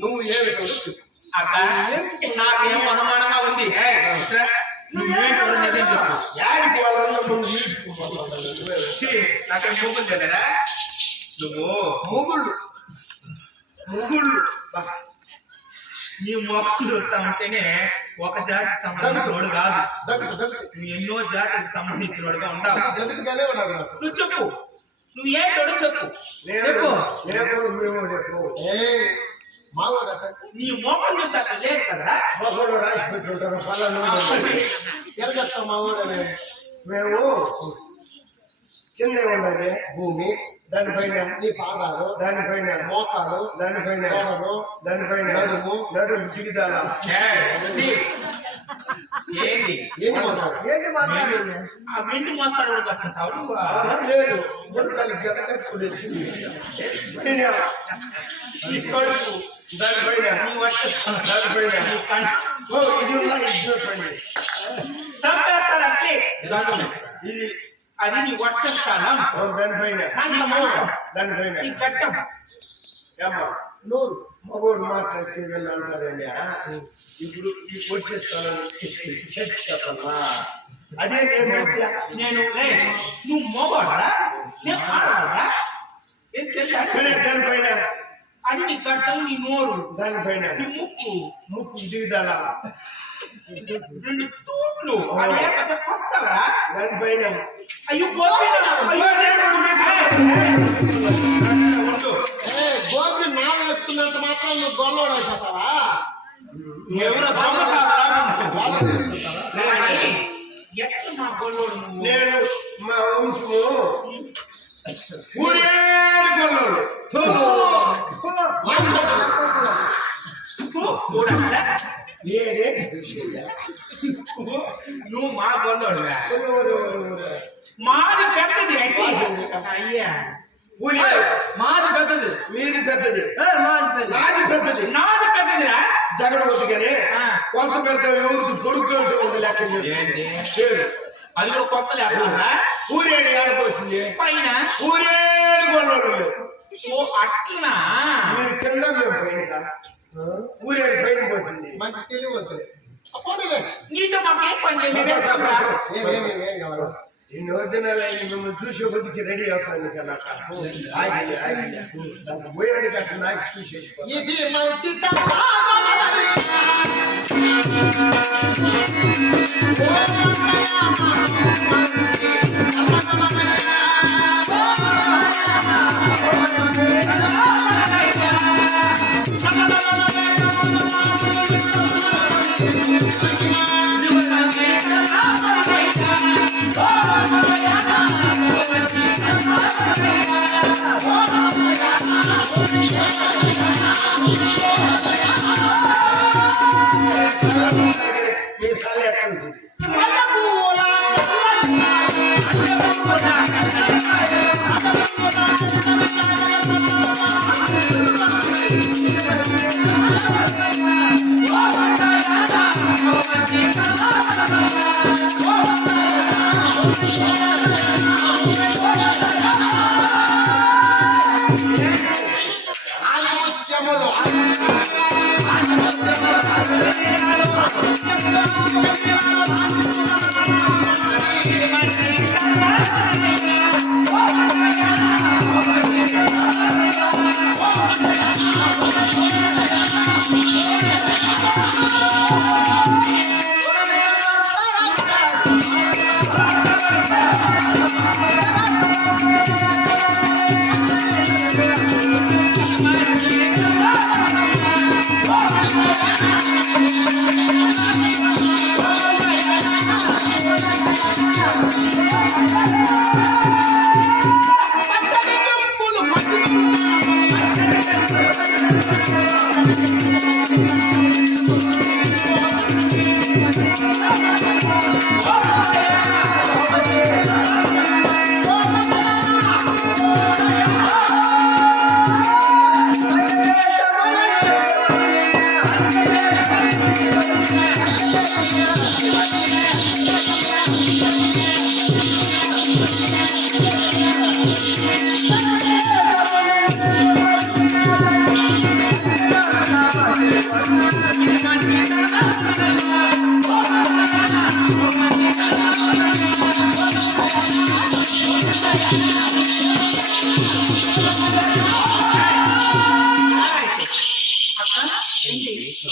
నువ్వు అక్క నాకేం అనుమానంగా ఉంది. నాకేం మూగులు తెలియదా? నువ్వు మూగుళ్ళు నీ మొక్కలు చూస్తా ఉంటేనే ఒక జాతికి సంబంధించినోడు కాదు, నువ్వు ఎన్నో జాతికి సంబంధించినోడుగా ఉంటావు. నువ్వు చెప్పు, నువ్వు ఏంటోడు చెప్పు. చెప్పు. నీ మొక్కలు చూస్తా లేదు కదా, మొక్కలు రాసి పెట్టుంటారు. ఎలా చెప్తాం మా ఊరు? మేము కింద ఉండేది భూమి, దానిపైన నీ పాదాలు, దానిపైన మోకాలు, దానిపైన దానిపైన నడుము దిగుదాల. ఏంటి మాట్లాడు? ఆ వెండి మాట్లాడు లేదు, ముడికాయలు గత కట్టుకుని దానిపైన ఇది అది నీ వచ్చేస్తాను. దానిపైన ఈ ఘట్టం నోరు మగోడు మాట్లాడితేదని అంటారని ఇప్పుడు వచ్చేస్తానని చెప్పమ్మా. అదే నేను నువ్వు మోగోడా నేను ఆడవాడా? సరే, దానిపైన అది నీ గడ్డం, నీ నోరు, దానిపైన నీ ముక్కు దిగుదల, 2 తూట్లు సస్తావరా దానిపైన అయ్యో గోపి నా వేసుకున్నంత మాత్రం నువ్వు గొల్లోడు అయిపోతావా? ఎవరో ఎట్లా మా గొల్లోడు? నేను మా వంశము ఊరేడు గొల్లోడు. నువ్వు మా గొల్లోడు, మాది పెద్దది. అయ్యా మాది పెద్దది, మీది పెద్దది, నాది పెద్దది. నాది పెద్దదిరా జగడవద్దుగానే కొంత పెడతావు. ఎవరికి పొడుగు ఉంటుంది లెక్క పేరు. అది కూడా కొత్త లేకుండా ఊరేడు ఆడిపోతుంది. పైన ఊరేడు గొల్లోడు. ఓ అట్లా మీరు కింద మేము పైన ఊరేడు పైన పోతుంది. మంచి తెలియదు. నీతో మాకేం పని లేదు. ఇన్ని వద్దినాలు మిమ్మల్ని చూసే కొద్దికి రెడీ అవుతాను కదా. దానికి పోయాడు కట్ట నాకు చూసేసి ఇది మంచి మీసాలు ఎట్లుంటుంది?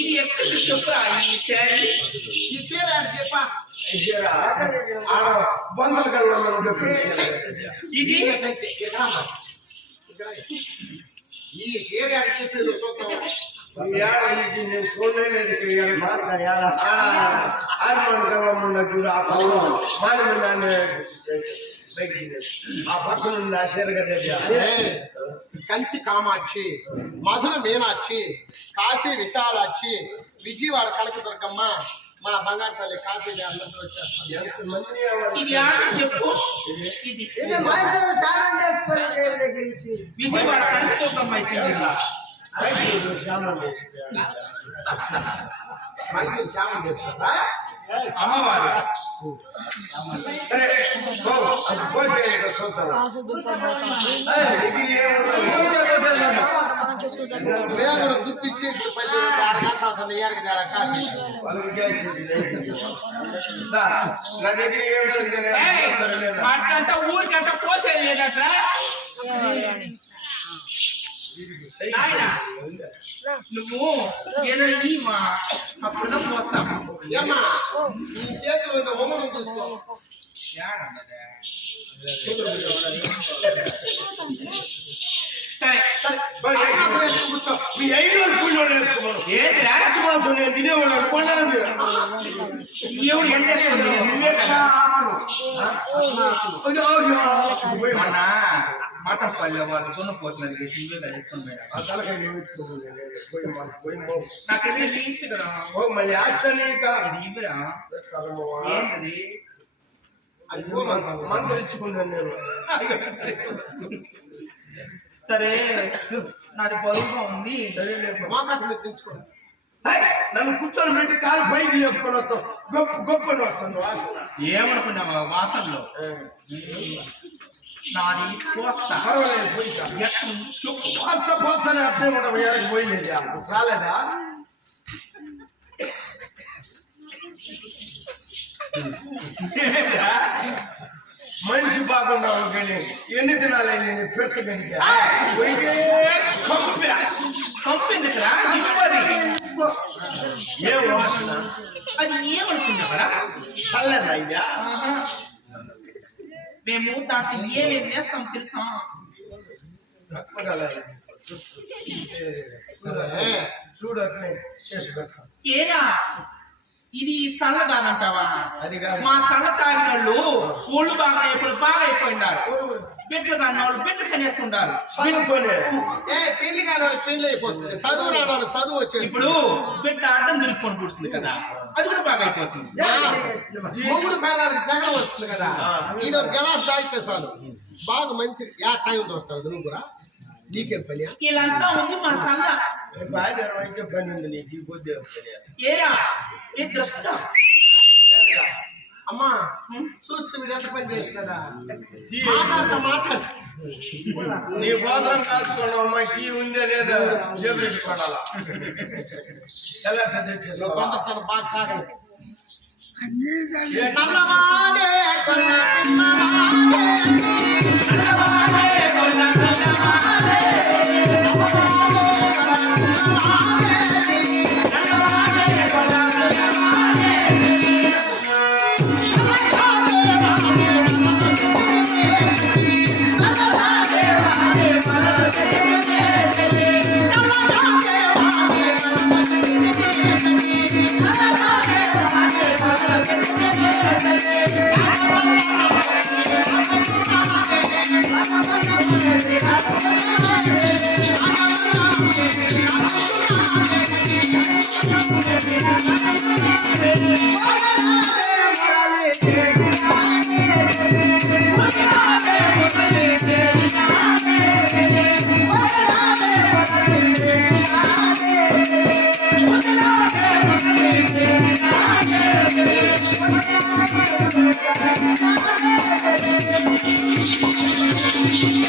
ఇది ఎక్కడ చెప్పురా ఈ శారీ ఈ చీర చెప్పా బందలు కలవడం ఇది ఈ చీర చెప్పి చూద్దాం నేను చూడలేదు చూడు ఆ పక్కన ఆ పక్కన ఉంది ఆ చీర కదా కంచి కామాక్షి, మధుర మీనాక్షి, కాశీ విశాలాక్షి, విజయవాడ కనకదుర్గమ్మ, మన బంగారు తల్లి కాఫీ అందరూ వచ్చేస్తారు. ఇది చెప్పు ఇది మైసూరు శామంతేశ్వరి దేవి దగ్గర విజయవాడ కనకదుర్గమ్మ ఇచ్చింది. మైసూరు శామంతేశ్వరా అమ్మవారు సరే చూద్దాం నేను గుర్తించి నా దగ్గర ఏం చదివినా అట్లంతా ఊరికంతా పోసేది లేదట్రా నువ్వు ఏదో మా అప్పుడుదా పోస్తాము ఈ చేతులు హోమం చూసుకో సరే కూర్చో. మీ 5 రోజులు వేసుకోమను ఏంటిరా మాంసం నేను తినేవాడు అనుకున్నారా మీరు ఎవరు ఏం చేస్తుంది మొన్న మటన్ పల్లె వాళ్ళు కొనుక్కోతున్నది సింగిల్ వేసుకుని ఆ తలకాయ నాకు ఎదురు తీస్తే కదా మళ్ళీ ఆస్తానే ఇది ఇవ్వరా ఏంటది అది మందులు ఇచ్చుకున్నాను నేను సరే నాది బరువుగా ఉంది తెచ్చుకోండి. నన్ను కూర్చొని పెట్టి కాలు పైకి చెప్పుకొని వస్తాం గొప్ప గొప్పని వస్తాను ఏమనుకున్నావా వాసనలో నాది పోస్తా పర్వాలేదు పోయితా చెప్పు పోస్తా పోస్తానే అర్థం ఉండవు ఎరకు పోయింది రాలేదా మనిషి బాగుండా కానీ ఎన్ని దినాలైంది నేను పెట్టు కనుక పోయితే కంపెనీ ఏం వాసన అది ఏమనుకున్నావరా చల్లదా ఇదా మేము దాంట్లో ఏమేమి వేస్తాం తెలుసా చూడట్లే చేసి పెడతాం ఏరా ఇది సల్ల కాదంటావా అది కాదు. మా సల్ల తాగిన వాళ్ళు ఒళ్ళు బాగా అయిపోయినారు బిడ్డలు కాని వాళ్ళు బిడ్డలు కనేస్తుండారు చల్లతోనే పెళ్లి కాని వాళ్ళకి పెళ్లి అయిపోతుంది, చదువు రాని వాళ్ళకి చదువు వచ్చేది. ఇప్పుడు బిడ్డ అర్థం తిరుక్కొని కూర్చుంది కదా అది కూడా బాగా అయిపోతుంది మొగుడు పేదాలకు జగన్ వస్తుంది కదా, ఇది ఒక గలాస్ తాగితే చాలు బాగా మంచి టైం వస్తావు. నువ్వు కూడా నీకేం పని? వీళ్ళంతా ఉంది మా సల్ల బాగా అయితే పని ఉంది నీకు ఈ పొద్దు ఏరా ఇద్దరు అమ్మా చూస్తే వీడు ఎంత పని చేస్తాడా? మాట్లాడు నీ కోసం కాసుకున్నావు అమ్మా టీ ఉందే లేదా జబిట్ పడాలా ఎలా తెచ్చేస్తావు తన బాగా తాగలి. నల్లవాడే కొల్ల పిల్లవాడే Thank you.